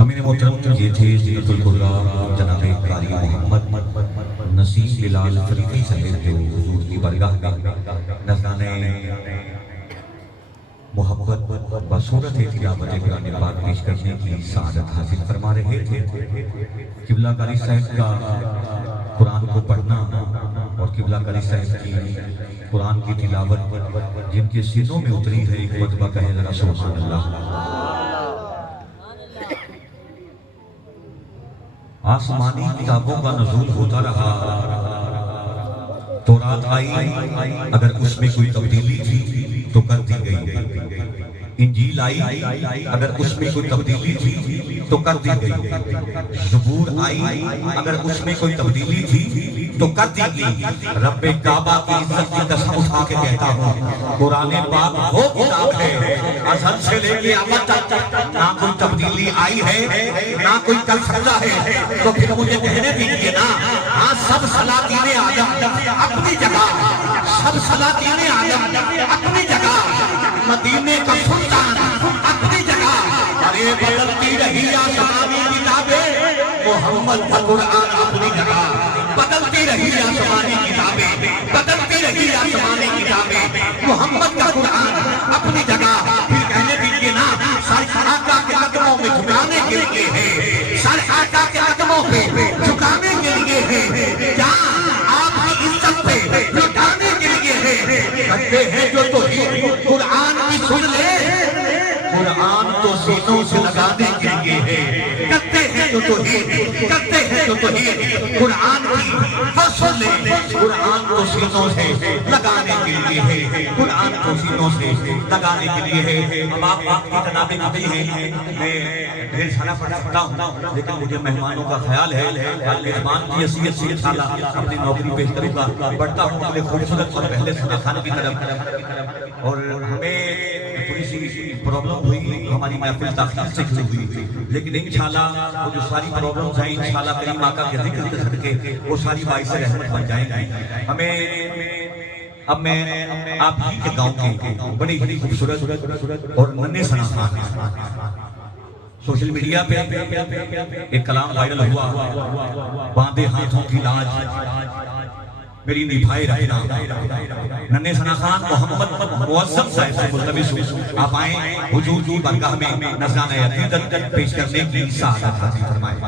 امیر محترم یہ تھے زینت القرا جناب قاری محمد نسیم بلال فریقی صاحب جو حضور کی بارگاہ میں نذرانے محبت بصورت تلاوت قرآن پاک پیش کرنے کی سعادت حاصل فرما رہے تھے۔ قبلہ قاری صاحب کا قرآن کو پڑھنا اور قبلہ قاری صاحب کی قرآن کی تلاوت جن کے سینوں میں اتری ہے، ایک مرتبہ کہیں ذرا سبحان اللہ۔ آسمانی کتابوں کا نزول ہوتا رہا، تورات آئی، اگر اس میں کوئی تبدیلی تھی تو کر دی گئی، انجیل آئی، اگر اس میں کوئی تبدیلی تھی تو کر دی گئی، زبور آئی، اگر اس میں کوئی تبدیلی تھی تو کر دی گئی۔ رب کعبہ کی عزت کی قسم اٹھا کے کہتا ہوں، قرآن پاک وہ کتاب ہے ازل سے لے کے اب تک نہ کوئی تبدیلی آئی ہے نہ کوئی کر سکتا ہے، تو پھر مجھے کہنے دیجیے نا، ہاں سب سلاطین عالم اپنی جگہ، سب سلاطین عالم اپنی جگہ، مدینے کا سلطان اپنی جگہ، ارے بدلتی رہی آسمانی کتابیں، محمد کا قرآن اپنی جگہ، بدلتی رہی آسمانی کتابیں، بدلتی رہی آسمانی کتابیں، محمد کا قرآن اپنی جگہ۔ پھر کہنے دیجیے نا، سر آقا کے قدموں میں جھکانے کے لیے ہے، سر آقا کے قدموں پہ جھکانے کے لیے ہے، جہاں آپ کی عزت پہ لٹانے کے لیے ہے، کرتے ہیں جو توحید قرآن کی سن لے، قرآن تو سینوں سے لگانے کے لیے ہے، کرتے ہیں جو توحید، کرتے ہیں جو توحید قرآن کی وہ سن لے، قرآن تو سینوں سے لگانے کے لیے ہے، قرآن تو سینوں سے لگانے کے لیے ہے۔ اب آپ کی جناب قدی ہیں، میں ڈھیر سارا پڑھ سکتا ہوں، لیکن مجھے مہمانوں کا خیال ہے، میزبان کی حیثیت سے انشاءاللہ اپنی نوکری پیش کروں گا۔ بڑھتا ہوں اگلے خوبصورت اور پہلے ثنا خان کی طرف، اور ہمیں تھوڑی سی پرابلم ہوئی، ہماری محفل تاخیر سے شروع ہوئی تھی، لیکن انشاءاللہ وہ جو ساری پرابلمز ہیں انشاءاللہ کریم آقا کے ذکر کے صدقے وہ ساری باعث رحمت بن جائیں گی۔ اب میں آپ ہی کے گاؤں کے بڑی بڑی خوبصورت اور ننھے ثنا خان، سوشل میڈیا پہ ایک کلام وائرل ہوا، باندھے ہاتھوں کی لاج میری نبھائے رہنا، ننھے ثنا خان محمد معظم صاحب سے ملتمس ہوں، آپ آئیں حضور کی بارگاہ میں نذرانہ عقیدت پیش کرنے کی سعادت حاصل فرمائیں۔